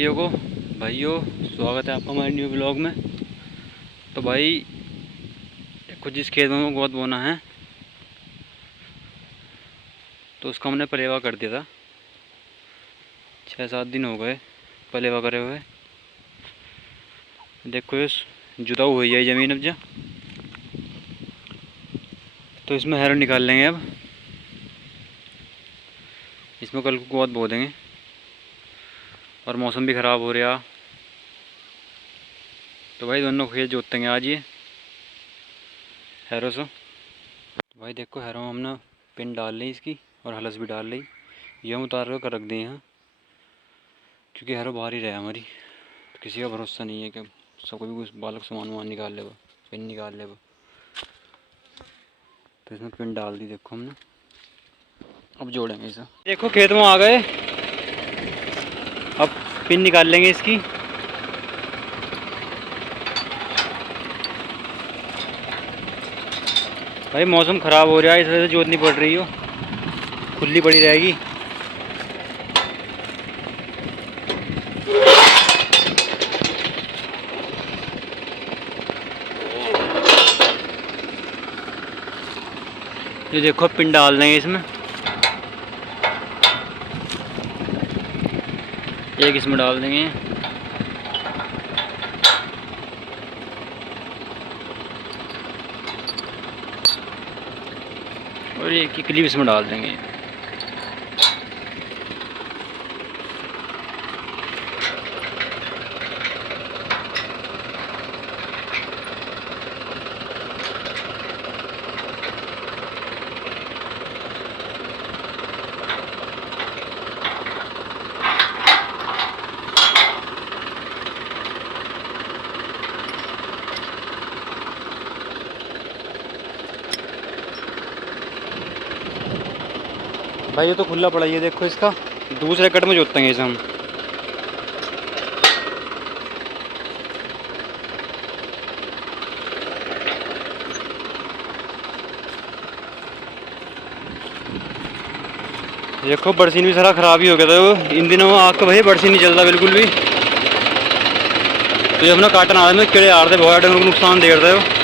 भाइयों स्वागत है आपका हमारे न्यू ब्लॉग में। तो भाई कुछ जिस खेत में बहुत बोना है तो उसका हमने पलेवा कर दिया था। 6-7 दिन हो गए पलेवा करे हुए। देखो ये जुताई हुई है ज़मीन अब जा, तो इसमें हैरो निकाल लेंगे अब। इसमें कल को गोद बो देंगे और मौसम भी ख़राब हो रहा, तो भाई दोनों खेत जोतेंगे आज ये हैरो से। तो भाई देखो हैरो हमने पिन डाल ली इसकी और हलस भी डाल ली। ये हम उतार कर रख दिए हैं क्योंकि हैरो बाहर ही रहे हमारी, तो किसी का भरोसा नहीं है कि सब कभी कुछ बालक सामान वामान निकाल ले, पिन निकाल ले। तो इसमें पिन डाल दी देखो हमने, अब जोड़ेंगे इसे। देखो खेत में आ गए, अब पिन निकाल लेंगे इसकी। भाई मौसम ख़राब हो रहा है, इस वजह से जोतनी पड़ रही हो, खुली पड़ी रहेगी। ये देखो पिन डाल देंगे इसमें, एक इसमें डाल देंगे और एक ही क्लिप इसमें डाल देंगे। भाई ये तो खुला पड़ा है, देखो इसका दूसरे कट में जोतेंगे इसे हम। देखो बरसीन भी सारा ख़राब ही हो गया था इन दिनों, आग का भाई बरसीन नहीं चलता बिल्कुल भी। तो ये अपना काटन आ रहे कीड़े आ रहे थे, बहुत डंगर को नुकसान दे रहे थे।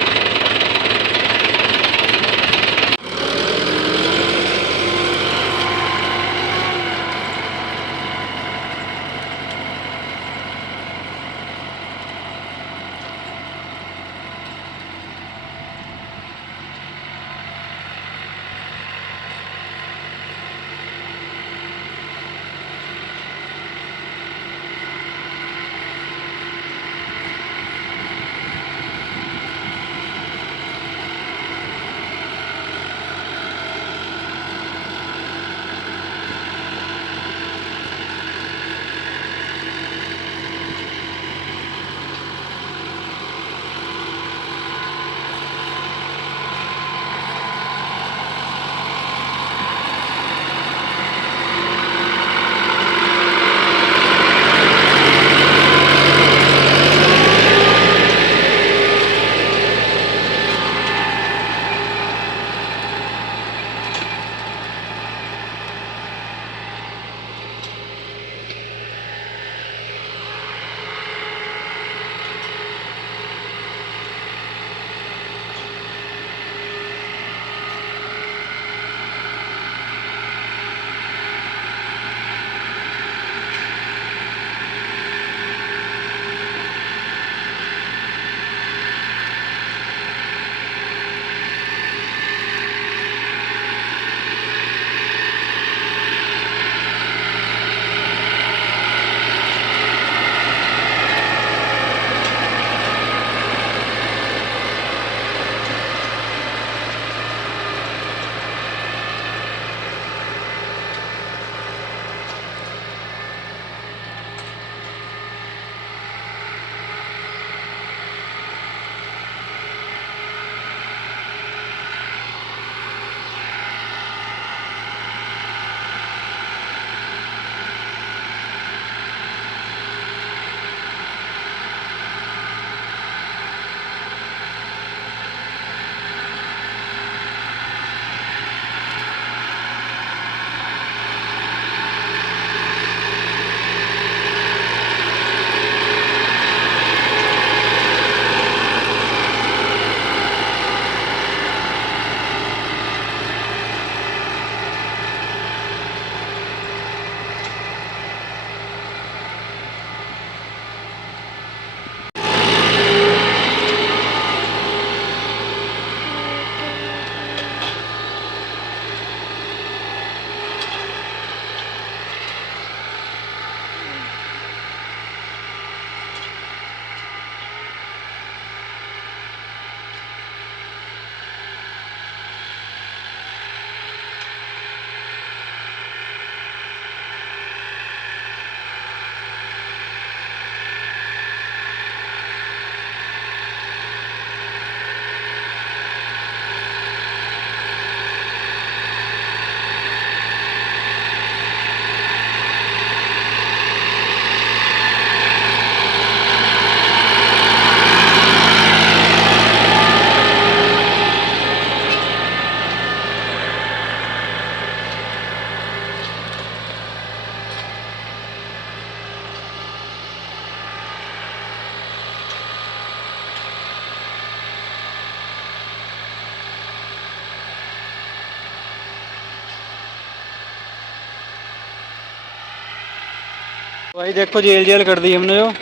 भाई देखो जेल जेल कर दी हमने जो,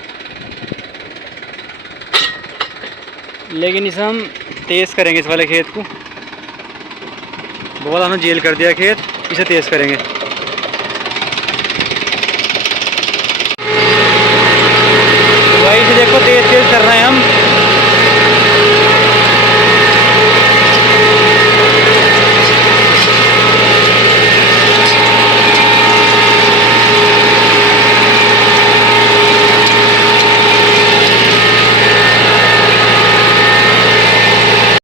लेकिन इसे हम तेज़ करेंगे इस वाले खेत को। बहुत हमने जेल कर दिया खेत, इसे तेज़ करेंगे।